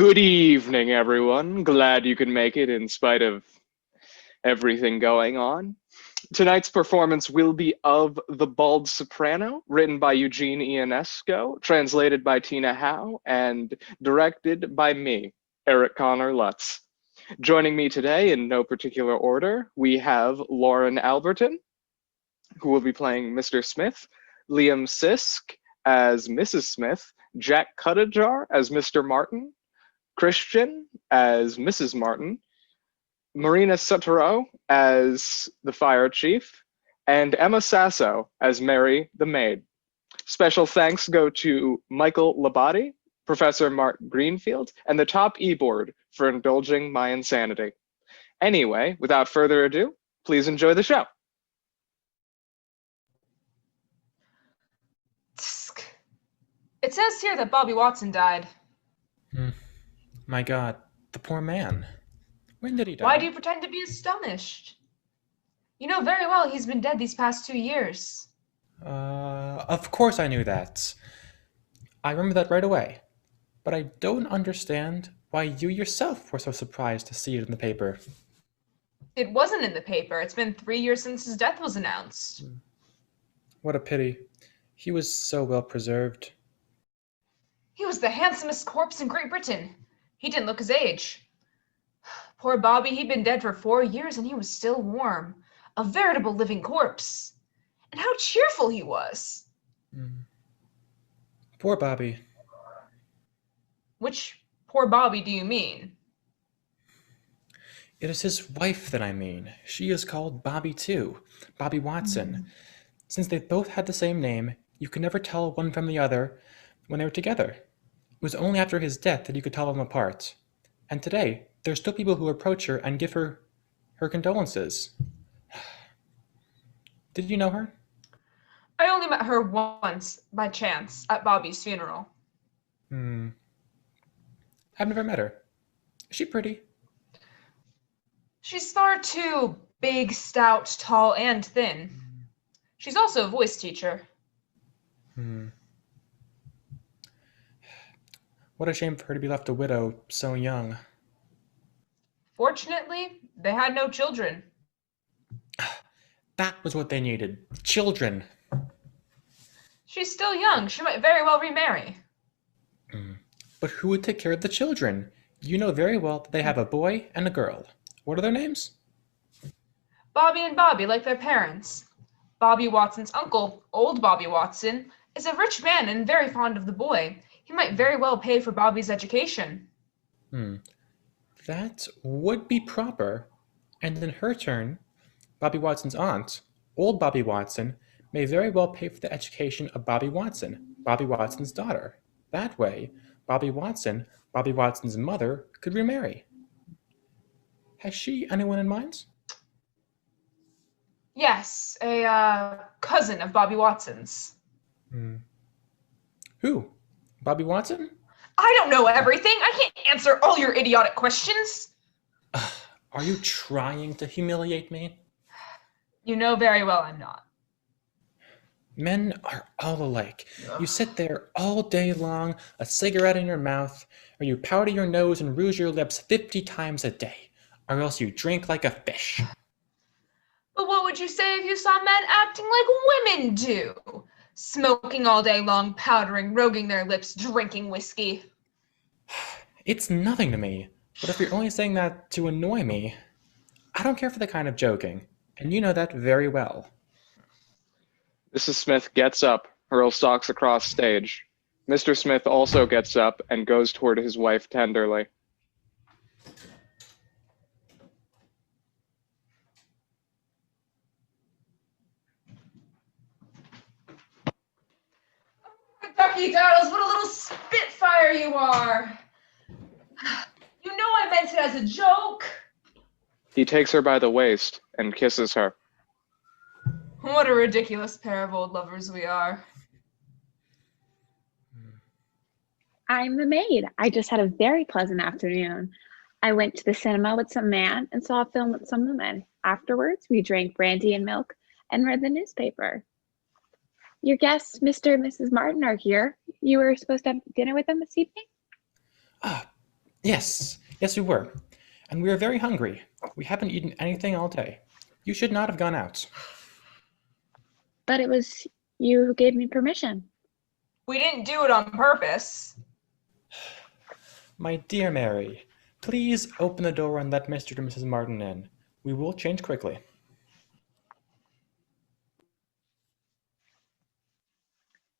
Good evening, everyone. Glad you could make it in spite of everything going on. Tonight's performance will be of The Bald Soprano, written by Eugene Ionesco, translated by Tina Howe, and directed by me, Eric Connor Lutz. Joining me today, in no particular order, we have Lauren Alberton, who will be playing Mr. Smith, Liam Sisk as Mrs. Smith, Jack Cuttajar as Mr. Martin, Christian as Mrs. Martin, Marina Sotero as the fire chief, and Emma Sasso as Mary the maid. Special thanks go to Michael Labate, Professor Mark Greenfield, and the top e-board for indulging my insanity. Anyway, without further ado, please enjoy the show. It says here that Bobby Watson died. My God, the poor man. When did he die? Why do you pretend to be astonished? You know very well he's been dead these past 2 years. Of course I knew that. I remember that right away. But I don't understand why you yourself were so surprised to see it in the paper. It wasn't in the paper. It's been 3 years since his death was announced. What a pity. He was so well preserved. He was the handsomest corpse in Great Britain. He didn't look his age. Poor Bobby, he'd been dead for 4 years and he was still warm. A veritable living corpse. And how cheerful he was. Poor Bobby. Which poor Bobby do you mean? It is his wife that I mean. She is called Bobby too. Bobby Watson. Since they both had the same name, you could never tell one from the other when they were together. It was only after his death that you could tell them apart. And today, there's still people who approach her and give her condolences. Did you know her? I only met her once, by chance, at Bobby's funeral. I've never met her. Is she pretty? She's far too big, stout, tall, and thin. She's also a voice teacher. What a shame for her to be left a widow so young. Fortunately, they had no children. That was what they needed. Children. She's still young. She might very well remarry. But who would take care of the children? You know very well that they have a boy and a girl. What are their names? Bobby and Bobby, like their parents. Bobby Watson's uncle, old Bobby Watson, is a rich man and very fond of the boy. He might very well pay for Bobby's education. That would be proper. And in her turn, Bobby Watson's aunt, old Bobby Watson, may very well pay for the education of Bobby Watson, Bobby Watson's daughter. That way, Bobby Watson, Bobby Watson's mother, could remarry. Has she anyone in mind? Yes, a cousin of Bobby Watson's. Who? Bobby Watson? I don't know everything. I can't answer all your idiotic questions. Are you trying to humiliate me? You know very well I'm not. Men are all alike. You sit there all day long, a cigarette in your mouth, or you powder your nose and rouge your lips 50 times a day, or else you drink like a fish. But what would you say if you saw men acting like women do? Smoking all day long, powdering, roguing their lips, drinking whiskey. It's nothing to me, but if you're only saying that to annoy me, I don't care for the kind of joking, and you know that very well. Mrs. Smith gets up, Earl stalks across stage. Mr. Smith also gets up and goes toward his wife tenderly. Ducky Daddles, what a little spitfire you are! You know I meant it as a joke! He takes her by the waist and kisses her. What a ridiculous pair of old lovers we are. I'm the maid. I just had a very pleasant afternoon. I went to the cinema with some man and saw a film with some women. Afterwards, we drank brandy and milk and read the newspaper. Your guests, Mr. and Mrs. Martin, are here. You were supposed to have dinner with them this evening? Yes, yes, we were. And we were very hungry. We haven't eaten anything all day. You should not have gone out. But it was you who gave me permission. We didn't do it on purpose. My dear Mary, please open the door and let Mr. and Mrs. Martin in. We will change quickly.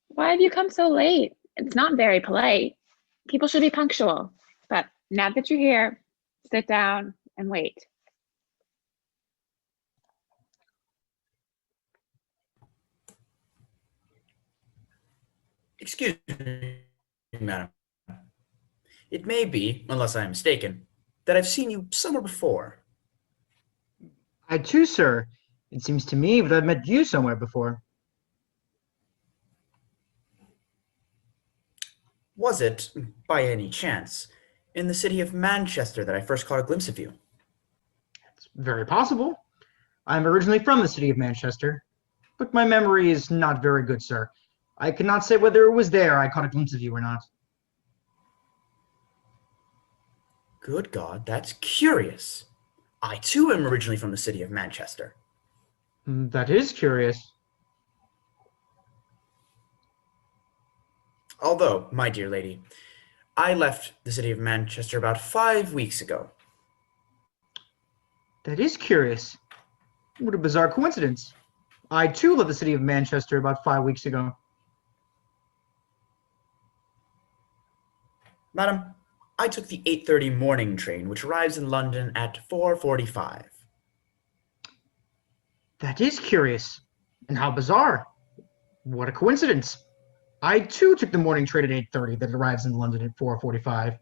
Why have you come so late? It's not very polite. People should be punctual. But now that you're here, sit down and wait. Excuse me, madam. It may be, unless I am mistaken, that I've seen you somewhere before. I too, sir. It seems to me that I've met you somewhere before. Was it, by any chance, in the city of Manchester that I first caught a glimpse of you? It's very possible. I'm originally from the city of Manchester, but my memory is not very good, sir. I cannot say whether it was there I caught a glimpse of you or not. Good God, that's curious. I too am originally from the city of Manchester. That is curious. Although, my dear lady, I left the city of Manchester about 5 weeks ago. That is curious. What a bizarre coincidence. I too left the city of Manchester about 5 weeks ago. Madam, I took the 8:30 morning train, which arrives in London at 4:45. That is curious. And how bizarre. What a coincidence. I too took the morning train at 8:30 that arrives in London at 4:45.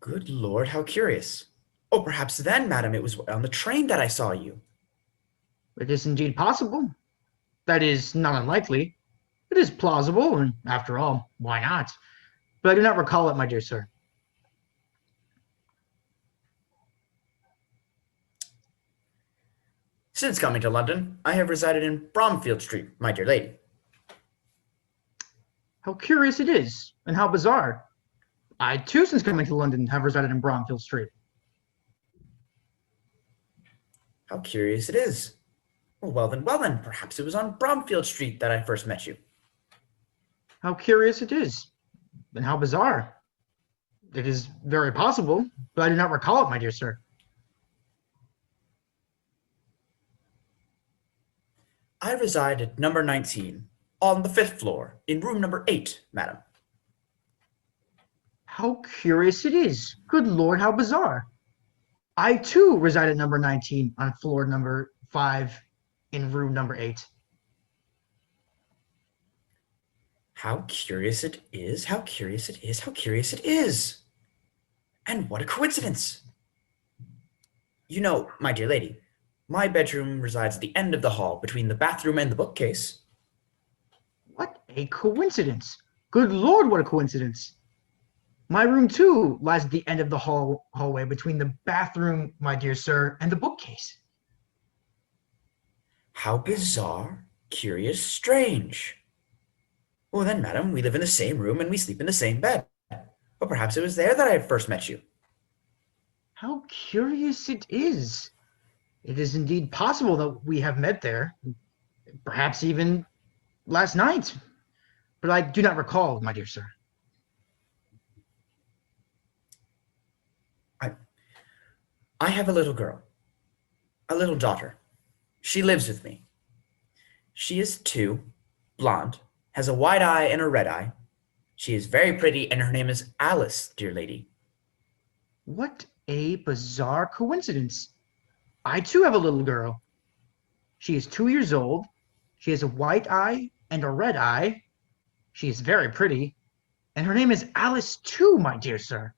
Good Lord, how curious. Oh, perhaps then, madam, it was on the train that I saw you. It is indeed possible. That is not unlikely. It is plausible, and after all, why not? But I do not recall it, my dear sir. Since coming to London, I have resided in Bromfield Street, my dear lady. How curious it is, and how bizarre. I too, since coming to London, have resided in Bromfield Street. How curious it is. Well then, perhaps it was on Bromfield Street that I first met you. How curious it is, and how bizarre. It is very possible, but I do not recall it, my dear sir. I reside at number 19, on the 5th floor, in room number 8, madam. How curious it is. Good Lord, how bizarre. I too reside at number 19 on floor number 5 in room number 8. How curious it is, how curious it is, how curious it is. And what a coincidence. You know, my dear lady, my bedroom resides at the end of the hall between the bathroom and the bookcase. What a coincidence. Good Lord, what a coincidence. My room too lies at the end of the hallway between the bathroom, my dear sir, and the bookcase. How bizarre, curious, strange. Well then, madam, we live in the same room and we sleep in the same bed. Or perhaps it was there that I first met you. How curious it is. It is indeed possible that we have met there, perhaps even last night. But I do not recall, my dear sir. I have a little girl, a little daughter. She lives with me. She is 2, blonde, has a white eye and a red eye. She is very pretty, and her name is Alice, dear lady. What a bizarre coincidence. I too have a little girl. She is 2 years old. She has a white eye and a red eye. She is very pretty. And her name is Alice too, my dear sir.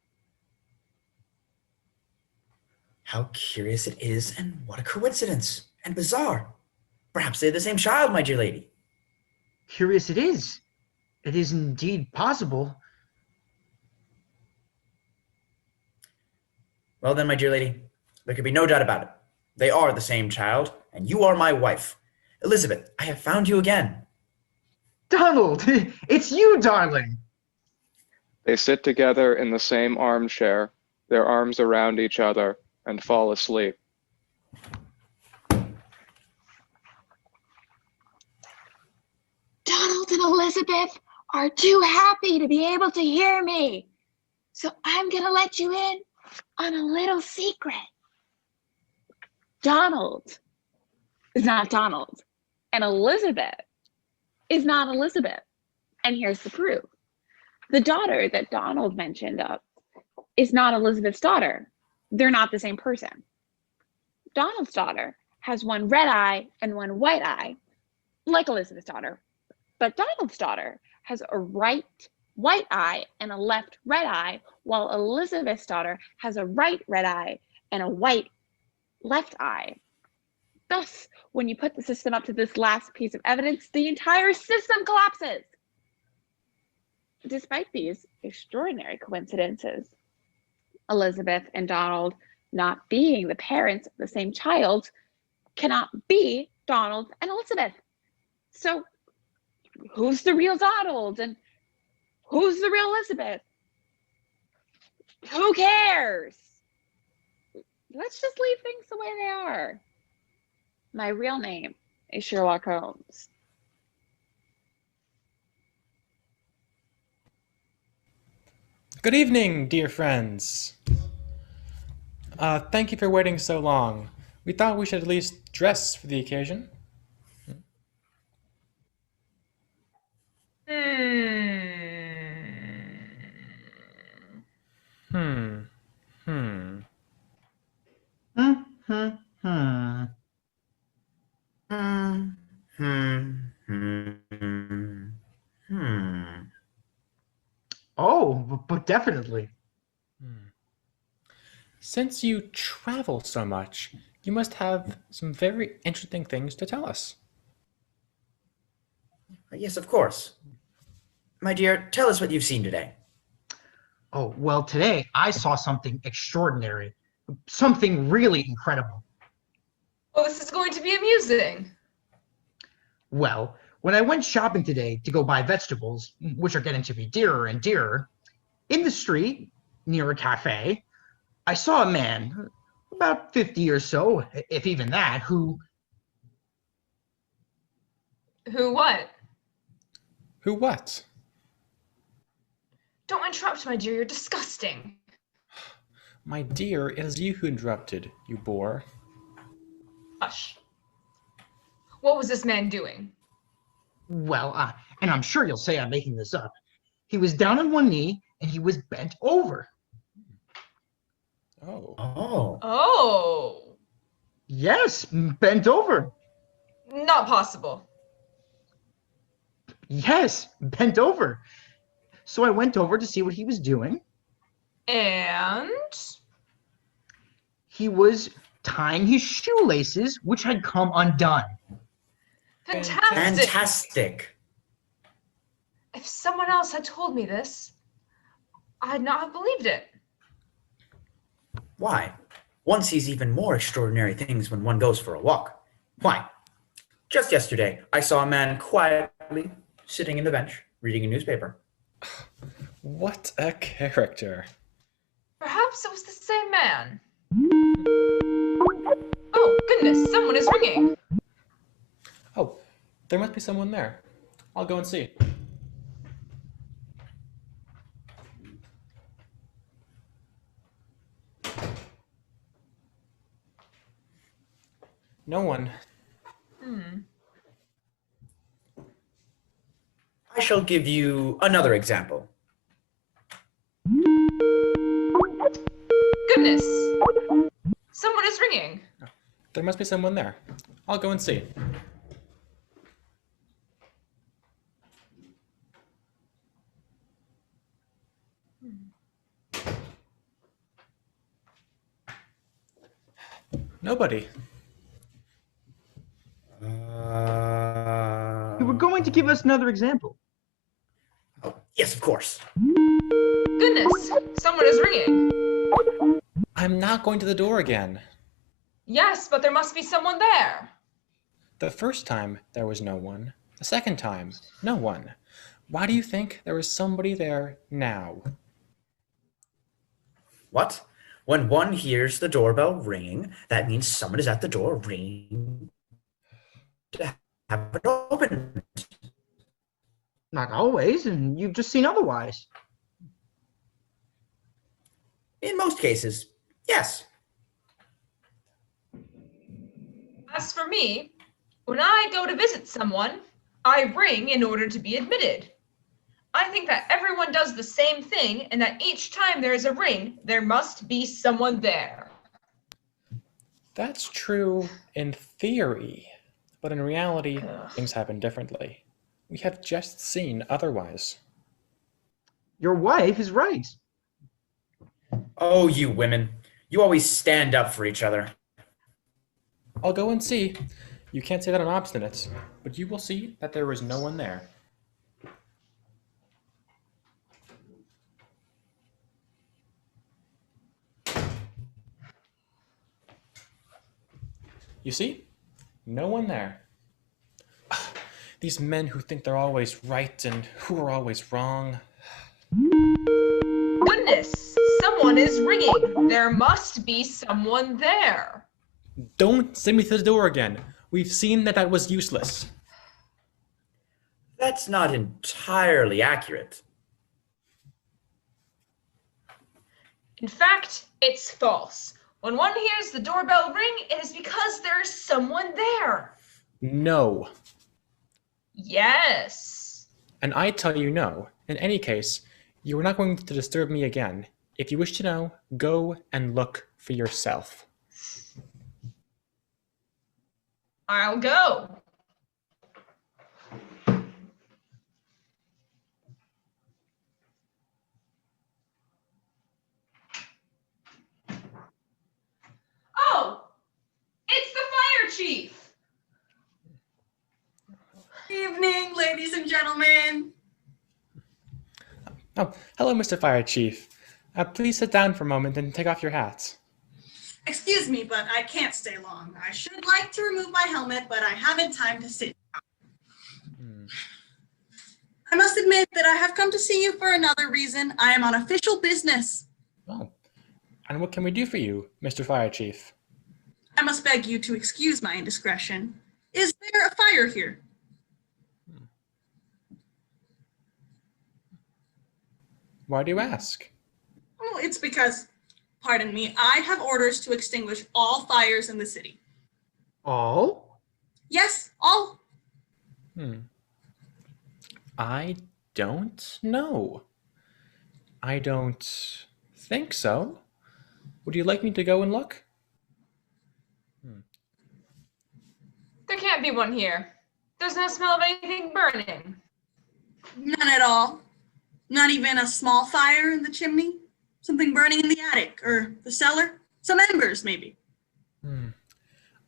How curious it is, and what a coincidence, and bizarre. Perhaps they're the same child, my dear lady. Curious it is. It is indeed possible. Well then, my dear lady, there can be no doubt about it. They are the same child, and you are my wife. Elizabeth, I have found you again. Donald, it's you, darling. They sit together in the same armchair, their arms around each other, and fall asleep. Donald and Elizabeth are too happy to be able to hear me. So I'm going to let you in on a little secret. Donald is not Donald, and Elizabeth is not Elizabeth. And here's the proof. The daughter that Donald mentioned is not Elizabeth's daughter. They're not the same person. Donald's daughter has one red eye and one white eye, like Elizabeth's daughter. But Donald's daughter has a right white eye and a left red eye, while Elizabeth's daughter has a right red eye and a white left eye. Thus, when you put the system up to this last piece of evidence, the entire system collapses. Despite these extraordinary coincidences, Elizabeth and Donald not being the parents of the same child cannot be Donald and Elizabeth. So who's the real Donald and who's the real Elizabeth? Who cares? Let's just leave things the way they are. My real name is Sherlock Holmes. Good evening, dear friends. Thank you for waiting so long. We thought we should at least dress for the occasion. Hmm. Hmm, hmm, hmm. Hmm. Hmm. Hmm. Hmm. Oh, but definitely. Since you travel so much, you must have some very interesting things to tell us. Yes, of course. My dear, tell us what you've seen today. Oh, well, today I saw something extraordinary, something really incredible. Well, this is going to be amusing. Well, when I went shopping today to go buy vegetables, which are getting to be dearer and dearer, in the street near a cafe, I saw a man, about 50 or so, if even that, who. Who what? Who what? Don't interrupt, my dear. You're disgusting. My dear, it is you who interrupted, you bore. Hush. What was this man doing? Well, and I'm sure you'll say I'm making this up. He was down on one knee and he was bent over. Oh. Oh. Oh. Yes, bent over. Not possible. Yes, bent over. So I went over to see what he was doing. And? He was tying his shoelaces, which had come undone. Fantastic. Fantastic. If someone else had told me this, I'd not have believed it. Why? One sees even more extraordinary things when one goes for a walk. Why? Just yesterday, I saw a man quietly sitting in the bench, reading a newspaper. What a character. Perhaps it was the same man. Oh, goodness, someone is ringing. Oh, there must be someone there. I'll go and see. No one. I shall give you another example. Goodness, someone is ringing. There must be someone there. I'll go and see. Nobody. You were going to give us another example. Oh, yes, of course. Goodness, someone is ringing. I'm not going to the door again. Yes, but there must be someone there. The first time, there was no one. The second time, no one. Why do you think there is somebody there now? What? When one hears the doorbell ringing, that means someone is at the door ringing to have it opened. Not always, and you've just seen otherwise. In most cases, yes. As for me, when I go to visit someone, I ring in order to be admitted. I think that everyone does the same thing, and that each time there is a ring, there must be someone there. That's true in theory, but in reality, Ugh. things happen differently. We have just seen otherwise. Your wife is right. Oh, you women. You always stand up for each other. I'll go and see. You can't say that I'm obstinate, but you will see that there is no one there. You see? No one there. These men who think they're always right and who are always wrong. Goodness, someone is ringing. There must be someone there. Don't send me to the door again. We've seen that was useless. That's not entirely accurate. In fact, it's false. When one hears the doorbell ring, it is because there is someone there. No. Yes. And I tell you no. In any case, you are not going to disturb me again. If you wish to know, go and look for yourself. I'll go. Oh, it's the fire chief. Evening, ladies and gentlemen. Oh, hello, Mr. Fire Chief. Please sit down for a moment and take off your hat. Excuse me, but I can't stay long. I should like to remove my helmet, but I haven't time to sit down. I must admit that I have come to see you for another reason. I am on official business. Oh, and what can we do for you, Mr. Fire Chief? I must beg you to excuse my indiscretion. Is there a fire here? Why do you ask? Well, it's because, pardon me, I have orders to extinguish all fires in the city. All? Yes, all. I don't know. I don't think so. Would you like me to go and look? There can't be one here. There's no smell of anything burning. None at all. Not even a small fire in the chimney? Something burning in the attic or the cellar? Some embers, maybe.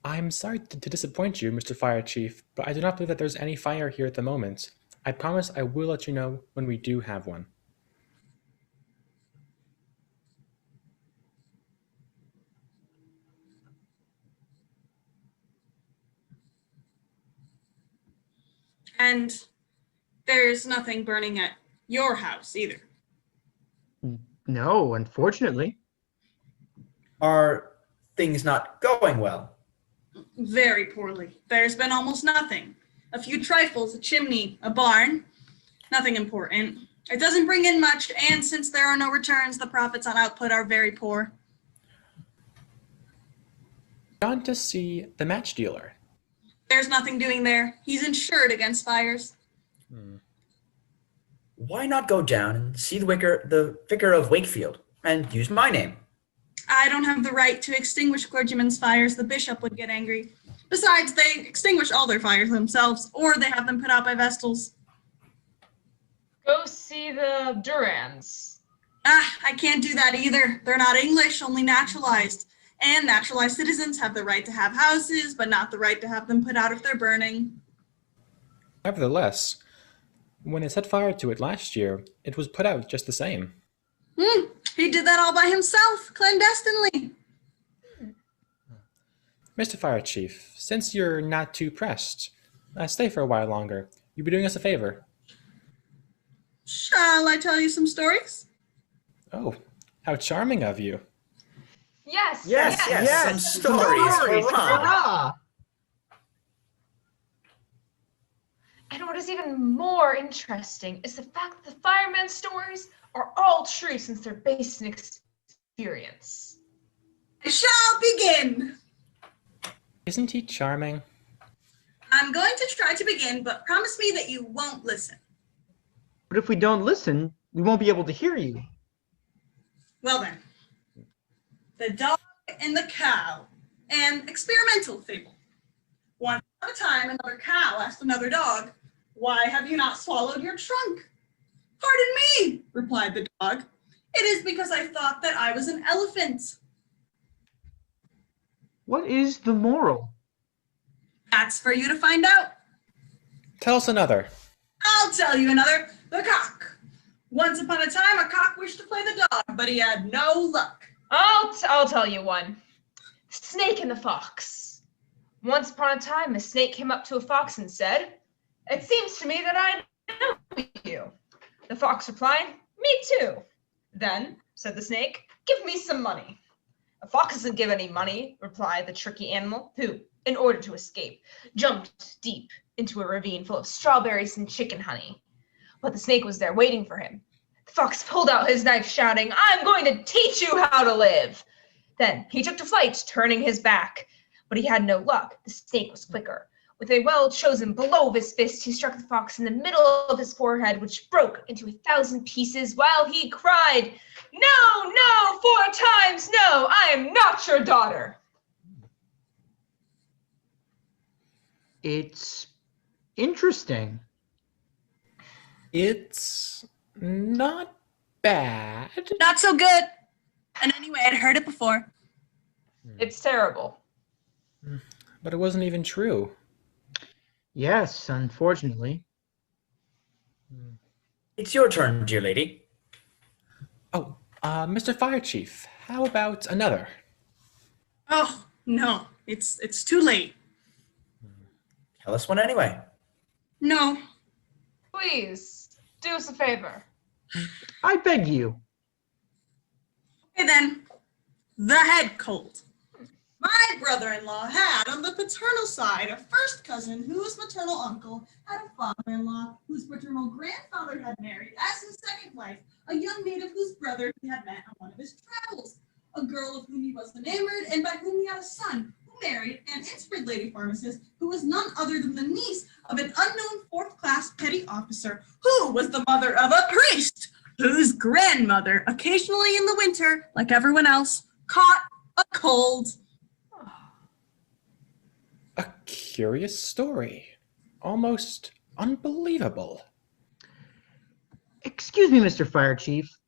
I'm sorry to disappoint you, Mr. Fire Chief, but I do not believe that there's any fire here at the moment. I promise I will let you know when we do have one. And there's nothing burning at your house either. No, unfortunately. Are things not going well? Very poorly. There's been almost nothing. A few trifles, a chimney, a barn. Nothing important. It doesn't bring in much, and since there are no returns, the profits on output are very poor. Gone to see the match dealer. There's nothing doing there. He's insured against fires. Why not go down and see the vicar of Wakefield and use my name? I don't have the right to extinguish clergymen's fires. The bishop would get angry. Besides, they extinguish all their fires themselves, or they have them put out by Vestals. Go see the Durans. I can't do that either. They're not English, only naturalized. And naturalized citizens have the right to have houses, but not the right to have them put out if they're burning. Nevertheless, when it set fire to it last year, it was put out just the same. He did that all by himself, clandestinely. Mr. Fire Chief, since you're not too pressed, stay for a while longer. You'll be doing us a favor. Shall I tell you some stories? Oh, how charming of you. Yes. Yes, some stories. Hurrah! Hurrah! And what is even more interesting is the fact that the fireman stories are all true since they're based in experience. I shall begin. Isn't he charming? I'm going to try to begin, but promise me that you won't listen. But if we don't listen, we won't be able to hear you. Well then, the dog and the cow, an experimental fable. Once upon a time, another cow asked another dog, "Why have you not swallowed your trunk?" "Pardon me," replied the dog. "It is because I thought that I was an elephant." What is the moral? That's for you to find out. Tell us another. I'll tell you another. The cock. Once upon a time, a cock wished to play the dog, but he had no luck. I'll tell you one. Snake and the fox. Once upon a time, a snake came up to a fox and said, "It seems to me that I know you." The fox replied, "Me too." "Then," said the snake, "give me some money." "A fox doesn't give any money," replied the tricky animal, who, in order to escape, jumped deep into a ravine full of strawberries and chicken honey. But the snake was there waiting for him. The fox pulled out his knife, shouting, "I'm going to teach you how to live." Then he took to flight, turning his back. But he had no luck. The snake was quicker. With a well-chosen blow of his fist, he struck the fox in the middle of his forehead, which broke into 1,000 pieces while he cried, "No, no, 4 times no, I am not your daughter." It's interesting. It's not bad. Not so good. And anyway, I'd heard it before. It's terrible. But it wasn't even true. Yes, unfortunately. It's your turn, dear lady. Oh, Mr. Fire Chief, how about another? Oh, no, it's too late. Tell us one anyway. No. Please, do us a favor. I beg you. Okay then, the head cold. My brother-in-law had, on the paternal side, a first cousin whose maternal uncle had a father-in-law whose maternal grandfather had married as his second wife a young native whose brother he had met on one of his travels, a girl of whom he was enamored and by whom he had a son who married an inspired lady pharmacist who was none other than the niece of an unknown fourth-class petty officer who was the mother of a priest whose grandmother, occasionally in the winter, like everyone else, caught a cold. A curious story. Almost unbelievable. Excuse me, Mr. Fire Chief,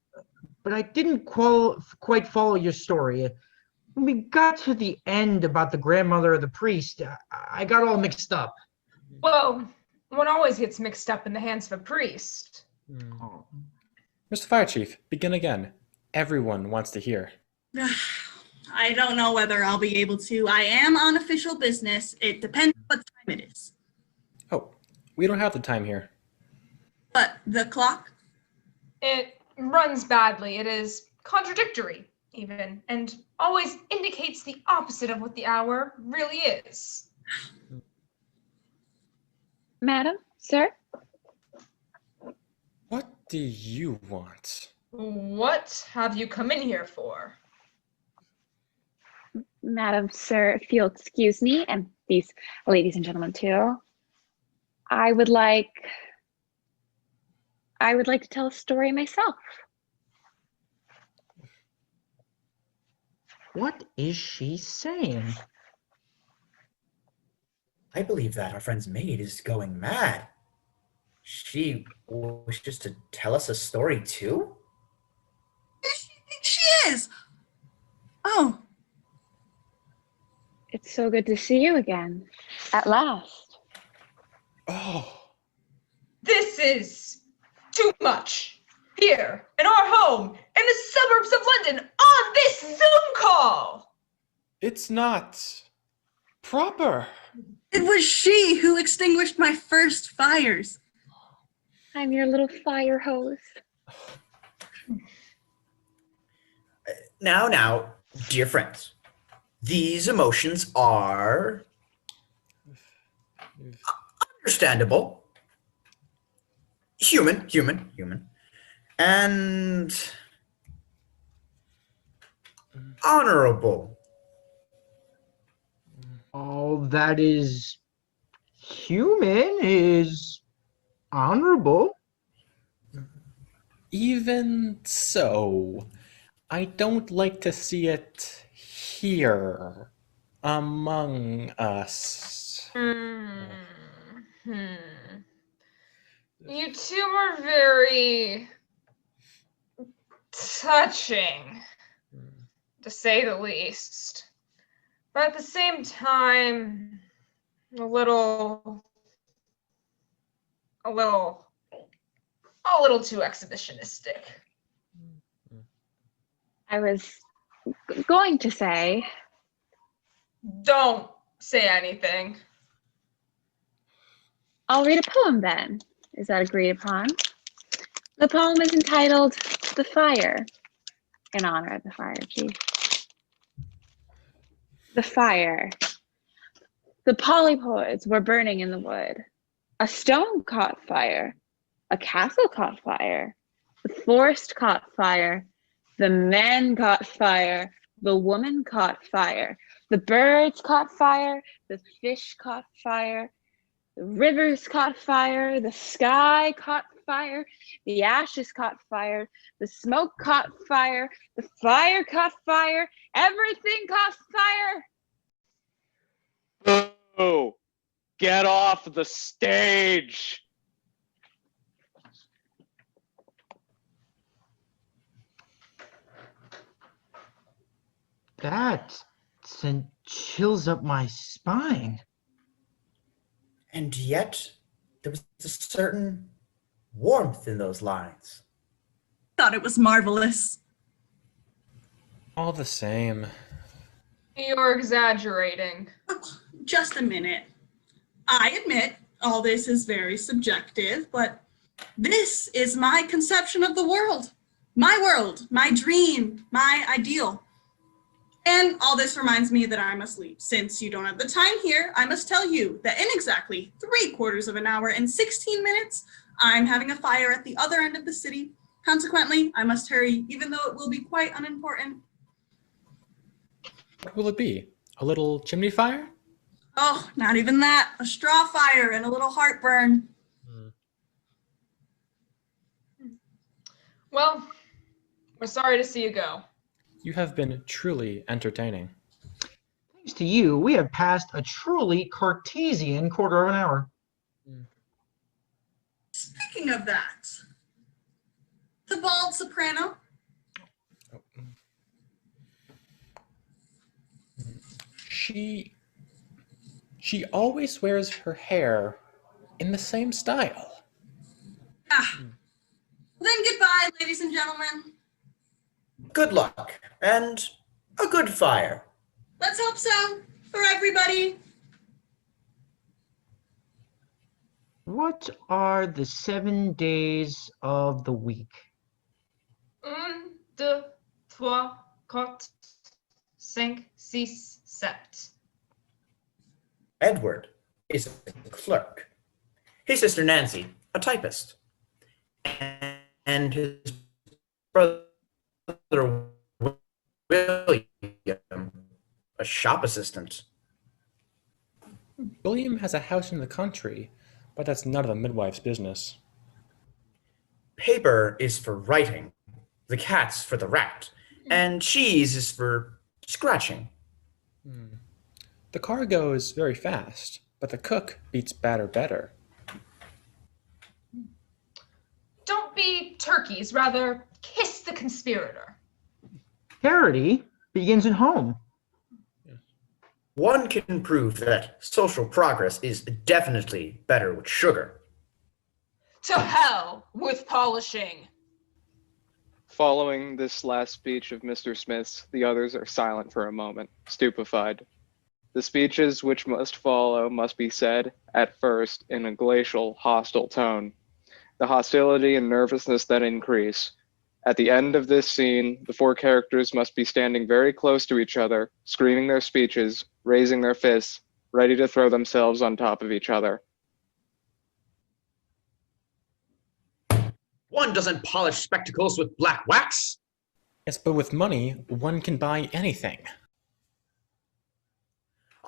but I didn't quite follow your story. When we got to the end about the grandmother of the priest, I got all mixed up. Well, one always gets mixed up in the hands of a priest. Mr. Fire Chief, begin again. Everyone wants to hear. I don't know whether I'll be able to. I am on official business. It depends what time it is. Oh, we don't have the time here. But the clock? It runs badly. It is contradictory, even, and always indicates the opposite of what the hour really is. Madam, sir, What do you want? What have you come in here for? madam, sir, if you'll excuse me, and these ladies and gentlemen too, I would like to tell a story myself. What is she saying? I believe that our friend's maid is going mad. She wishes to tell us a story too? Who does she think she is? Oh, It's so good to see you again, at last. Oh, This is too much. Here, in our home, in the suburbs of London, on this Zoom call. it's not proper. it was she who extinguished my first fires. I'm your little fire hose. Now, dear friends, these emotions are understandable, human, and honorable. All that is human is honorable. Even so, I don't like to see it here among us. You two are very touching, to say the least. But at the same time, a little too exhibitionistic. I was going to say, Don't say anything. I'll read a poem then. Is that agreed upon? The poem is entitled The Fire, in honor of the fire chief. The fire. The polypods were burning in the wood. A stone caught fire. A castle caught fire. The forest caught fire. The man caught fire. The woman caught fire. The birds caught fire. The fish caught fire. The rivers caught fire. The sky caught fire. The ashes caught fire. The smoke caught fire. The fire caught fire. Everything caught fire. Boo! Get off the stage! That sent chills up my spine. And yet, there was a certain warmth in those lines. Thought it was marvelous. All the same. You're exaggerating. Just a minute. I admit all this is very subjective, but this is my conception of the world, my dream, my ideal. And all this reminds me that I must leave. Since you don't have the time here, I must tell you that in exactly 3/4 of an hour and 16 minutes, I'm having a fire at the other end of the city. Consequently, I must hurry, even though it will be quite unimportant. What will it be? A little chimney fire? Oh, not even that. A straw fire and a little heartburn. Well, we're sorry to see you go. You have been truly entertaining. Thanks to you, we have passed a truly Cartesian quarter of an hour. Speaking of that, the bald soprano. She always wears her hair in the same style. Then goodbye, ladies and gentlemen. Good luck and a good fire. Let's hope so for everybody. What are the 7 days of the week? 1, 2, 3, 4, 5, 6, 7. Edward is a clerk. His sister Nancy, a typist. And his brother William, a shop assistant. William has a house in the country, but that's none of the midwife's business. Paper is for writing, the cat's for the rat, and cheese is for scratching. The car goes very fast, but the cook beats batter better. Don't be turkeys, rather kiss the conspirator. Charity begins at home. One can prove that social progress is definitely better with sugar. To hell with polishing. Following this last speech of Mr. Smith's, the others are silent for a moment, stupefied. The speeches which must follow must be said, at first, in a glacial, hostile tone. the hostility and nervousness then increase. At the end of this scene, the four characters must be standing very close to each other, screaming their speeches, raising their fists, ready to throw themselves on top of each other. One doesn't polish spectacles with black wax. Yes, but with money, one can buy anything.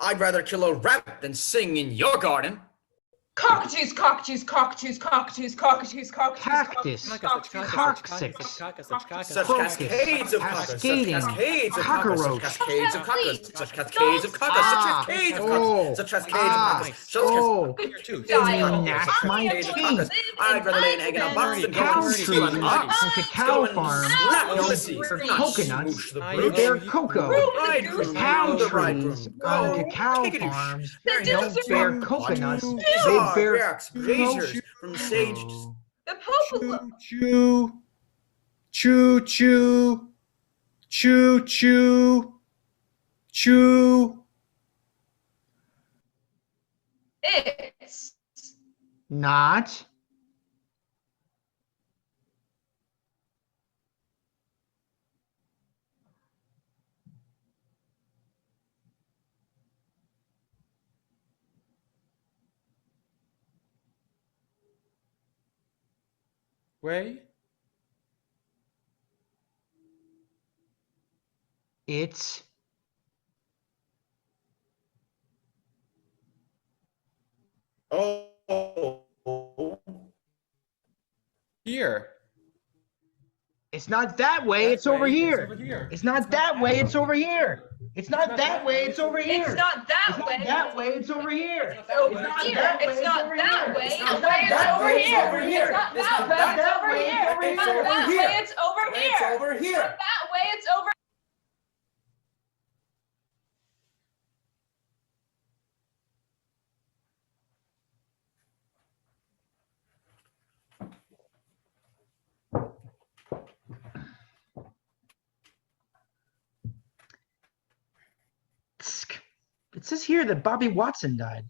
I'd rather kill a rabbit than sing in your garden. Cockatoos, cockatoos, cockatoos, cockatoos, cockatoos, cockatoos, Cactus. cockatoos, Coccyx. Such cascades of cockers, such Cascading. cascades of cockers, such Cockroach. cascades of cockers, such cascades of cockers, such cascades of cockers, such cascades of cockers, such Oh, Here too. you gnash my teeth. I'd rather lay an egg in a box than go Cow and trees steal an and ox. cacao farms Slap don't Ulysses, bear not coconuts. smoosh the I They brooch. bear cocoa. Bridegroom, Cow the trees bridegroom. on Go, cacao take it, you farms very don't nice. bear What? coconuts. These They are bear razors from sage to The Pope Choo choo. Choo choo. Choo choo. Choo. It's not. Way. It's oh. Here. it's not that way, it's over here. It's over here. It's not that way, it's over here. It's not that way, it's over here. it's not that It's way. not that way, it's over here. It's over It's not here. that way, It's not over that here. way. It's It's not way. It's that over way, here. over here. It's not It's that not way. that It's over way, here. over It's here. not that Over way. here. It's over It's here. over It's here. not that way. It's over. It says here that Bobby Watson died.